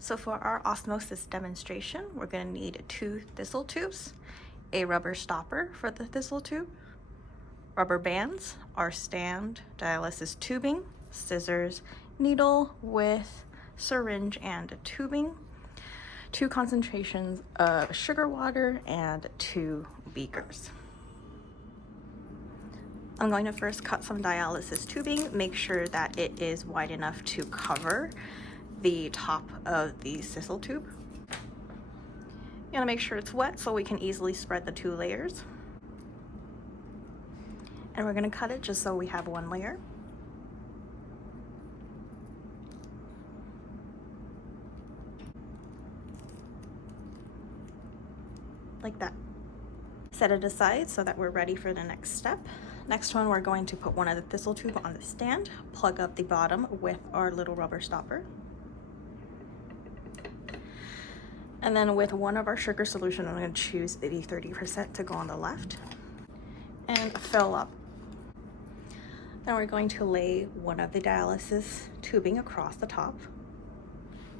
So for our osmosis demonstration, we're going to need 2 thistle tubes, a rubber stopper for the thistle tube, rubber bands, our stand dialysis tubing, scissors, needle with syringe and tubing, 2 concentrations of sugar water, and 2 beakers. I'm going to first cut some dialysis tubing, make sure that it is wide enough to cover the top of the thistle tube. You want to make sure it's wet so we can easily spread the 2 layers. And we're going to cut it just so we have 1 layer. Like that. Set it aside so that we're ready for the next step. Next one, we're going to put one of the thistle tube on the stand, plug up the bottom with our little rubber stopper. And then with one of our sugar solution, I'm going to choose the 30% to go on the left and fill up. Then we're going to lay one of the dialysis tubing across the top.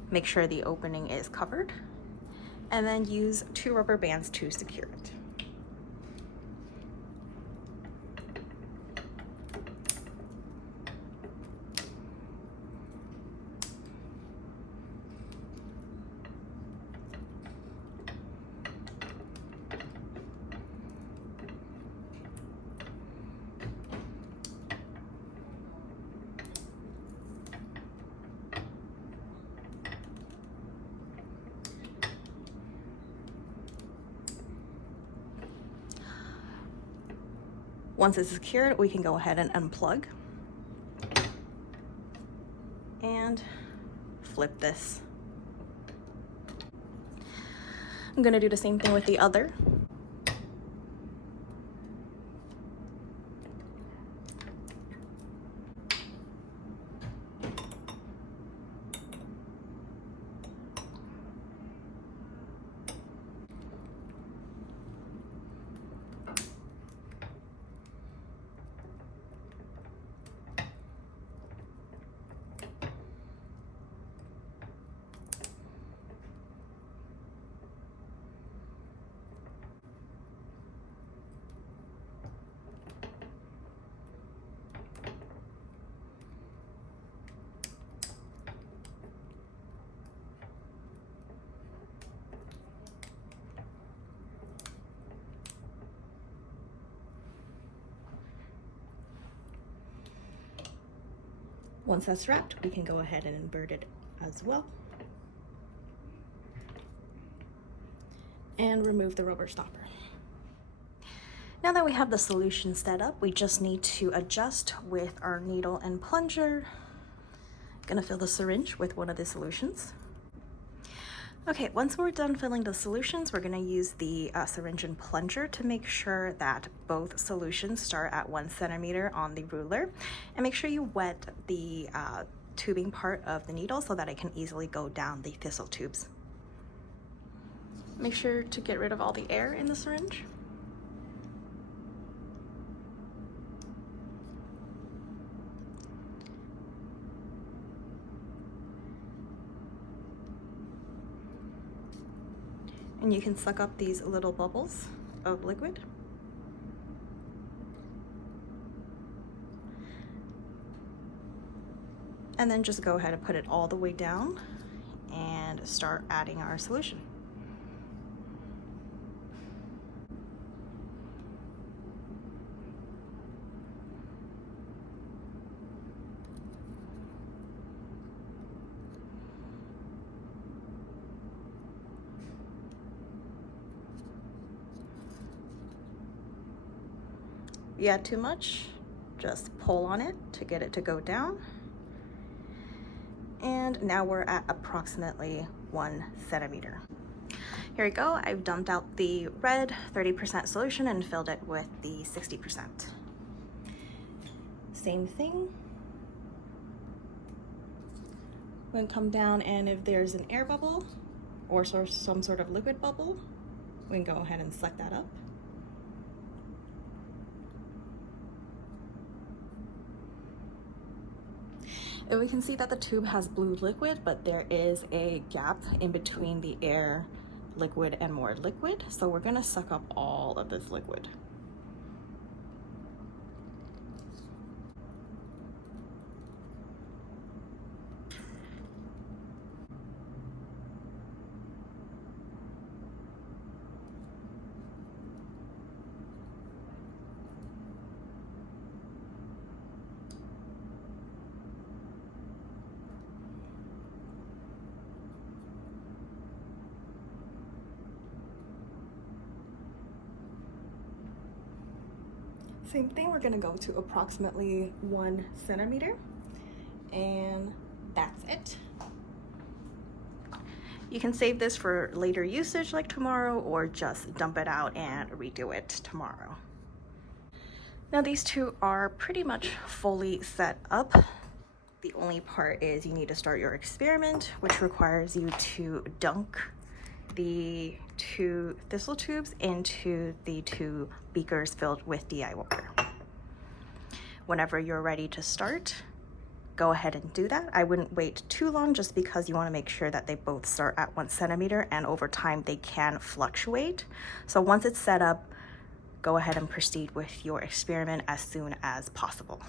Make sure the opening is covered, and then use 2 rubber bands to secure it. Once it's secured, we can go ahead and unplug and flip this. I'm going to do the same thing with the other. Once that's wrapped, we can go ahead and invert it as well. And remove the rubber stopper. Now that we have the solution set up, we just need to adjust with our needle and plunger. Gonna fill the syringe with one of the solutions. Okay, once we're done filling the solutions, we're gonna use the syringe and plunger to make sure that both solutions start at 1 centimeter on the ruler. And make sure you wet the tubing part of the needle so that it can easily go down the thistle tubes. Make sure to get rid of all the air in the syringe. And you can suck up these little bubbles of liquid. And then just go ahead and put it all the way down and start adding our solution. If you add too much, just pull on it to get it to go down. And now we're at approximately 1 centimeter. Here we go. I've dumped out the red 30% solution and filled it with the 60%. Same thing. I'm going to come down, and if there's an air bubble or some sort of liquid bubble, we can go ahead and suck that up. And we can see that the tube has blue liquid, but there is a gap in between the air, liquid, and more liquid. So we're gonna suck up all of this liquid. Same thing, we're gonna go to approximately 1 centimeter, and that's it. You can save this for later usage like tomorrow, or just dump it out and redo it tomorrow. Now these two are pretty much fully set up. The only part is you need to start your experiment, which requires you to dunk the 2 thistle tubes into the 2 beakers filled with DI water. Whenever you're ready to start, go ahead and do that. I wouldn't wait too long, just because you want to make sure that they both start at 1 centimeter, and over time they can fluctuate. So once it's set up, go ahead and proceed with your experiment as soon as possible.